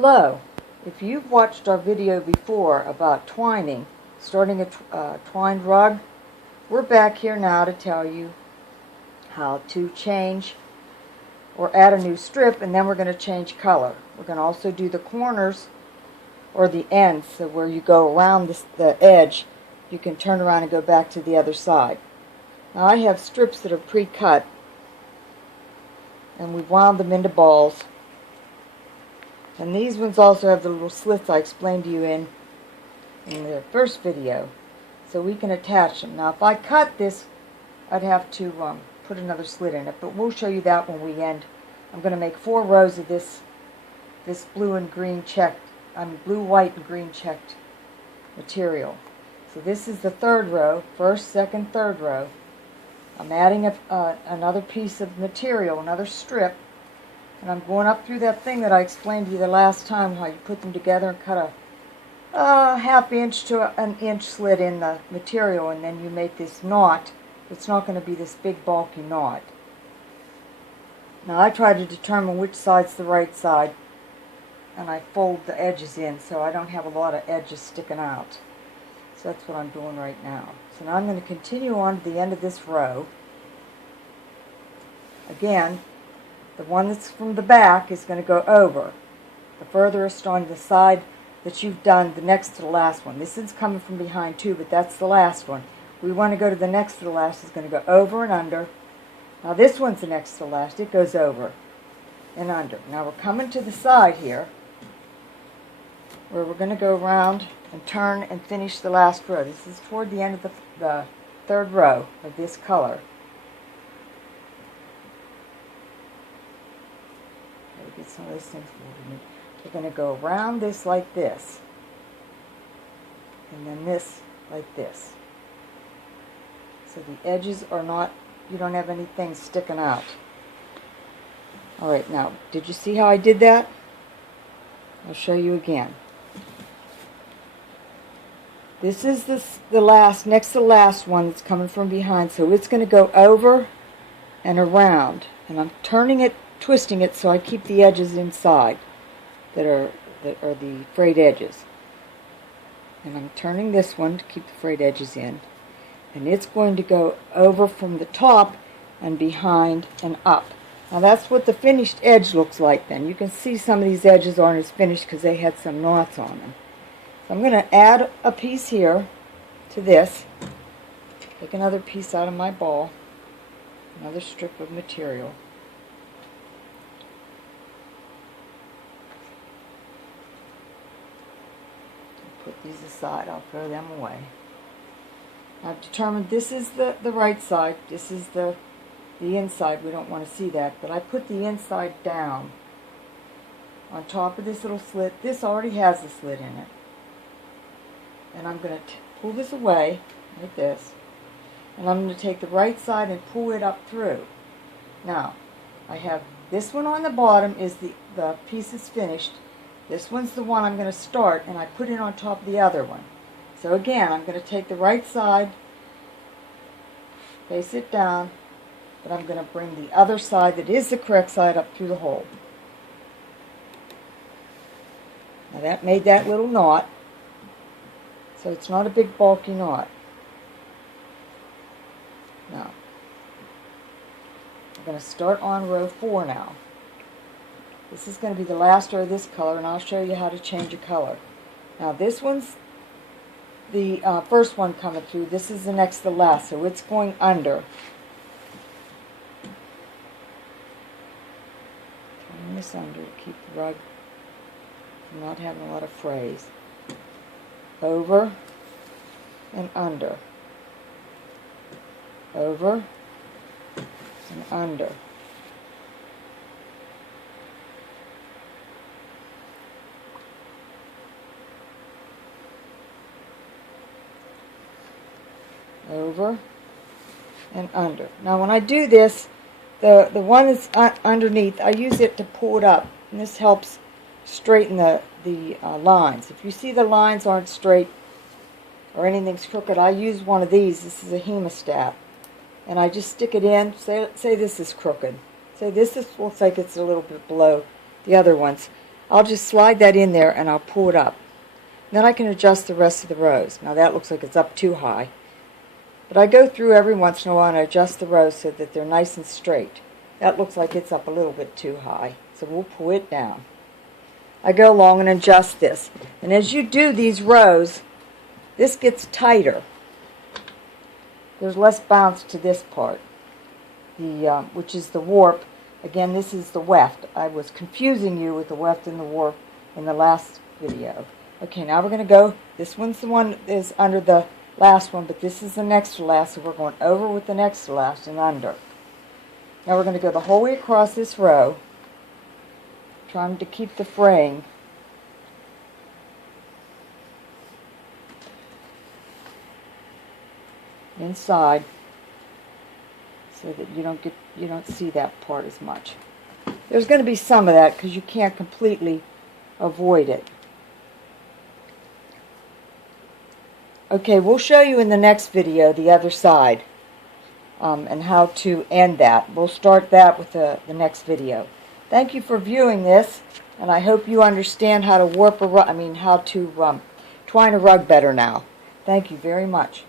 Hello. If you've watched our video before about twining, starting a twined rug, we're back here now to tell you how to change or add a new strip, and then we're going to change color. We're going to also do the corners or the ends, so where you go around the edge, you can turn around and go back to the other side. Now I have strips that are pre-cut, and we've wound them into balls. And these ones also have the little slits I explained to you in the first video, so we can attach them. Now if I cut this, I'd have to put another slit in it, but we'll show you that when we end. I'm going to make 4 rows of this blue and green checked, blue, white, and green checked material. So this is the 3rd row, 1st, 2nd, 3rd row. I'm adding another piece of material, another strip, and I'm going up through that thing that I explained to you the last time, how you put them together and cut a ½ inch to an inch slit in the material, and then you make this knot. It's not going to be this big bulky knot. Now I try to determine which side's the right side, and I fold the edges in so I don't have a lot of edges sticking out. So that's what I'm doing right now. So now I'm going to continue on to the end of this row. Again, the one that's from the back is going to go over. The furthest on the side that you've done, the next to the last one. This is coming from behind too, but that's the last one. We want to go to the next to the last. It's going to go over and under. Now this one's the next to the last. It goes over and under. Now we're coming to the side here, where we're going to go around and turn and finish the last row. This is toward the end of the 3rd row of this color. Get some of those things moving. We're going to go around this like this, and then this like this. So the edges are not, you don't have anything sticking out. Alright, now, did you see how I did that? I'll show you again. This is the last, next to the last one that's coming from behind, so it's going to go over and around, and I'm turning it, twisting it so I keep the edges inside that are the frayed edges. And I'm turning this one to keep the frayed edges in. And it's going to go over from the top and behind and up. Now that's what the finished edge looks like then. You can see some of these edges aren't as finished because they had some knots on them. So I'm going to add a piece here to this. Take another piece out of my ball. Another strip of material. Put these aside. I'll throw them away. I've determined this is the right side. This is the inside. We don't want to see that, but I put the inside down on top of this little slit. This already has a slit in it. And I'm going to pull this away like this, and I'm going to take the right side and pull it up through. Now, I have this one on the bottom is the piece that's finished. This one's the one I'm going to start, and I put it on top of the other one. So again, I'm going to take the right side, face it down, but I'm going to bring the other side that is the correct side up through the hole. Now that made that little knot, so it's not a big bulky knot. Now, I'm going to start on row 4 now. This is going to be the last row of this color, and I'll show you how to change a color. Now this one's the first one coming through. This is the next to last, so it's going under. Turn this under to keep the rug from not having a lot of frays. Over and under. Over and under. Over and under. Now when I do this, the one that's underneath, I use it to pull it up, and this helps straighten the lines. If you see the lines aren't straight or anything's crooked, I use one of these. This is a hemostat, and I just stick it in. Say this is crooked. Say this looks like it's a little bit below the other ones. I'll just slide that in there and I'll pull it up. Then I can adjust the rest of the rows. Now that looks like it's up too high. But I go through every once in a while and adjust the rows so that they're nice and straight. That looks like it's up a little bit too high. So we'll pull it down. I go along and adjust this. And as you do these rows, this gets tighter. There's less bounce to this part, which is the warp. Again, this is the weft. I was confusing you with the weft and the warp in the last video. Okay, now we're going to go, this one's the one that is under the last one, but this is the next to last, so we're going over with the next to last and under. Now we're going to go the whole way across this row, trying to keep the fraying. Inside, so that you don't see that part as much. There's going to be some of that because you can't completely avoid it. Okay, we'll show you in the next video the other side and how to end that. We'll start that with the next video. Thank you for viewing this, and I hope you understand how to warp a rug, how to twine a rug better now. Thank you very much.